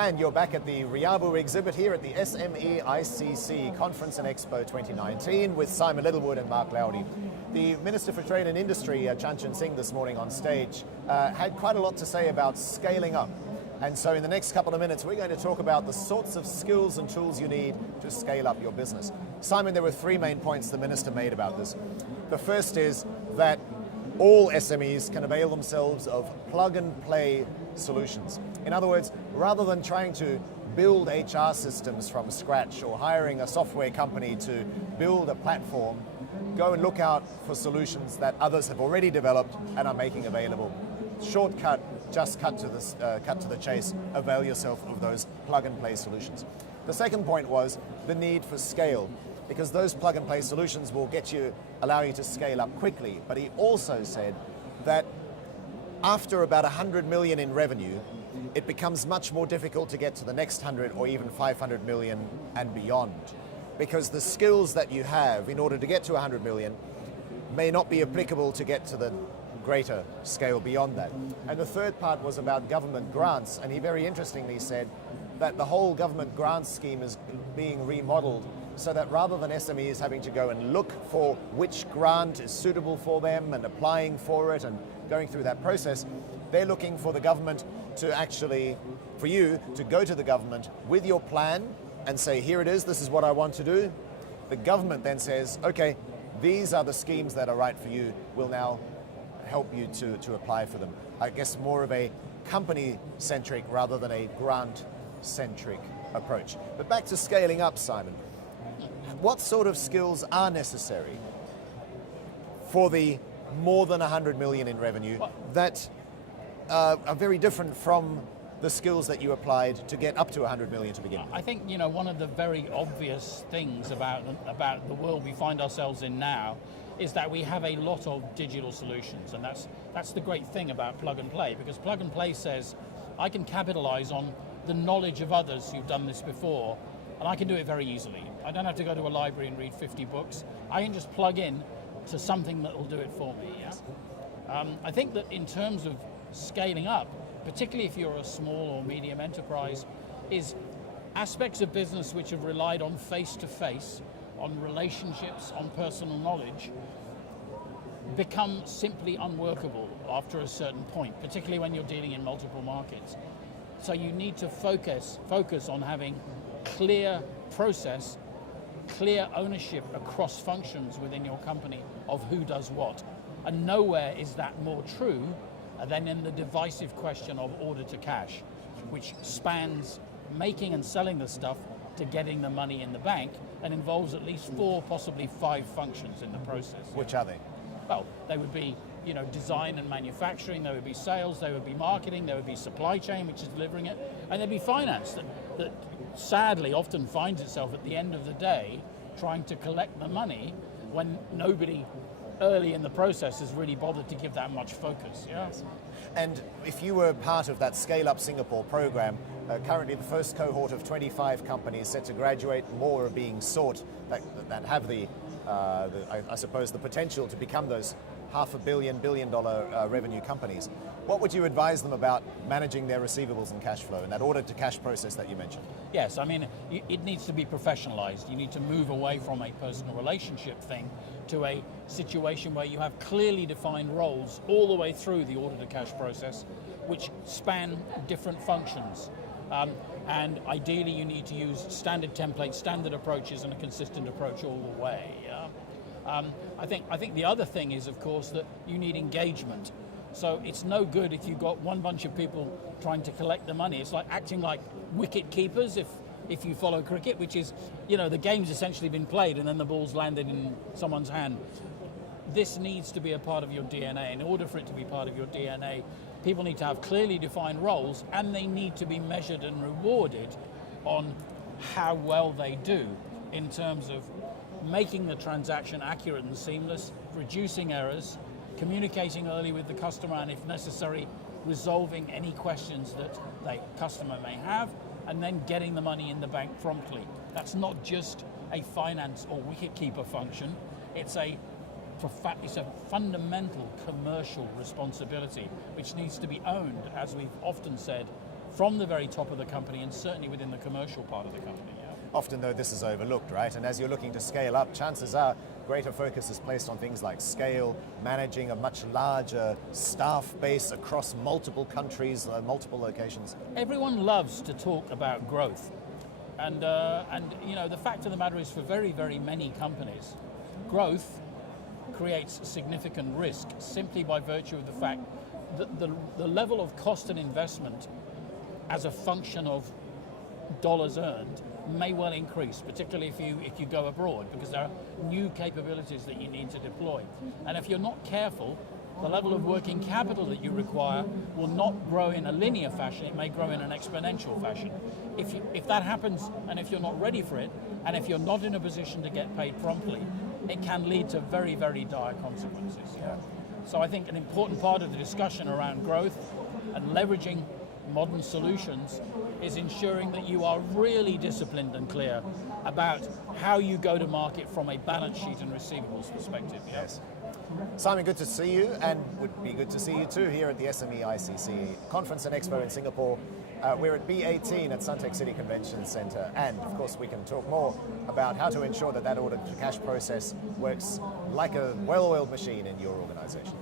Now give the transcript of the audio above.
And you're back at the RIABU exhibit here at the SMEICC Conference and Expo 2019 with Simon Littlewood and Mark Laudi. The Minister for Trade and Industry, Chun Singh, this morning on stage, had quite a lot to say about scaling up. And so in the next couple of minutes, we're going to talk about the sorts of skills and tools you need to scale up your business. Simon, there were three main points the Minister made about this. The first is that all SMEs can avail themselves of plug-and-play solutions. In other words, rather than trying to build HR systems from scratch or hiring a software company to build a platform, go and look out for solutions that others have already developed and are making available. Shortcut, just cut to the chase, avail yourself of those plug-and-play solutions. The second point was the need for scale, because those plug-and-play solutions will allow you to scale up quickly. But he also said that after about 100 million in revenue, it becomes much more difficult to get to the next 100 or even 500 million and beyond, because the skills that you have in order to get to 100 million may not be applicable to get to the greater scale beyond that. And the third part was about government grants, and he very interestingly said that the whole government grant scheme is being remodeled so that rather than SMEs having to go and look for which grant is suitable for them and applying for it and going through that process, they're looking for the government to actually, for you to go to the government with your plan and say, here it is, this is what I want to do. The government then says, okay, these are the schemes that are right for you. We'll now help you to apply for them. I guess more of a company-centric rather than a grant-centric approach. But back to scaling up, Simon. What sort of skills are necessary for the more than 100 million in revenue that are very different from the skills that you applied to get up to 100 million to begin with? I think, one of the very obvious things about the world we find ourselves in now is that we have a lot of digital solutions, and that's the great thing about plug and play, because plug and play says, I can capitalize on the knowledge of others who've done this before, and I can do it very easily. I don't have to go to a library and read 50 books. I can just plug in to something that will do it for me. Yeah? I think that in terms of scaling up, particularly if you're a small or medium enterprise, is aspects of business which have relied on face-to-face, on relationships, on personal knowledge, become simply unworkable after a certain point, particularly when you're dealing in multiple markets. So you need to focus on having clear process, clear ownership across functions within your company of who does what. And nowhere is that more true than in the divisive question of order to cash, which spans making and selling the stuff to getting the money in the bank and involves at least 4, possibly 5 functions in the process. Which are they? Well, they would be design and manufacturing, there would be sales, there would be marketing, there would be supply chain, which is delivering it, and there'd be finance that sadly often finds itself at the end of the day trying to collect the money when nobody early in the process has really bothered to give that much focus. Yeah. And if you were part of that Scale Up Singapore program, currently the first cohort of 25 companies set to graduate, more are being sought that have I suppose the potential to become those $500 billion revenue companies. What would you advise them about managing their receivables and cash flow and that order to cash process that you mentioned? Yes, I mean, it needs to be professionalized. You need to move away from a personal relationship thing to a situation where you have clearly defined roles all the way through the order to cash process, which span different functions. And ideally you need to use standard templates, standard approaches, and a consistent approach all the way. I think the other thing is, of course, that you need engagement. So it's no good if you've got one bunch of people trying to collect the money. It's like acting like wicket keepers if you follow cricket, which is, the game's essentially been played and then the ball's landed in someone's hand. This needs to be a part of your DNA. In order for it to be part of your DNA, people need to have clearly defined roles, and they need to be measured and rewarded on how well they do in terms of making the transaction accurate and seamless, reducing errors, communicating early with the customer, and if necessary, resolving any questions that the customer may have, and then getting the money in the bank promptly. That's not just a finance or wicket keeper function, it's a fundamental commercial responsibility which needs to be owned, as we've often said, from the very top of the company and certainly within the commercial part of the company. Yeah. Often, though, this is overlooked, right? And as you're looking to scale up, chances are greater focus is placed on things like scale, managing a much larger staff base across multiple countries, multiple locations. Everyone loves to talk about growth. And you know, the fact of the matter is, for very, very many companies, growth creates significant risk simply by virtue of the fact that the level of cost and investment as a function of dollars earned may well increase, particularly if you go abroad, because there are new capabilities that you need to deploy. And if you're not careful, the level of working capital that you require will not grow in a linear fashion, it may grow in an exponential fashion. If that happens, and if you're not ready for it, and if you're not in a position to get paid promptly, it can lead to very, very dire consequences. Yeah. So I think an important part of the discussion around growth and leveraging modern solutions is ensuring that you are really disciplined and clear about how you go to market from a balance sheet and receivables perspective. Yeah? Yes. Simon, good to see you, and would be good to see you too here at the SMEICC Conference and Expo in Singapore. We're at B18 at Suntec City Convention Centre, and of course we can talk more about how to ensure that order to cash process works like a well-oiled machine in your organisation.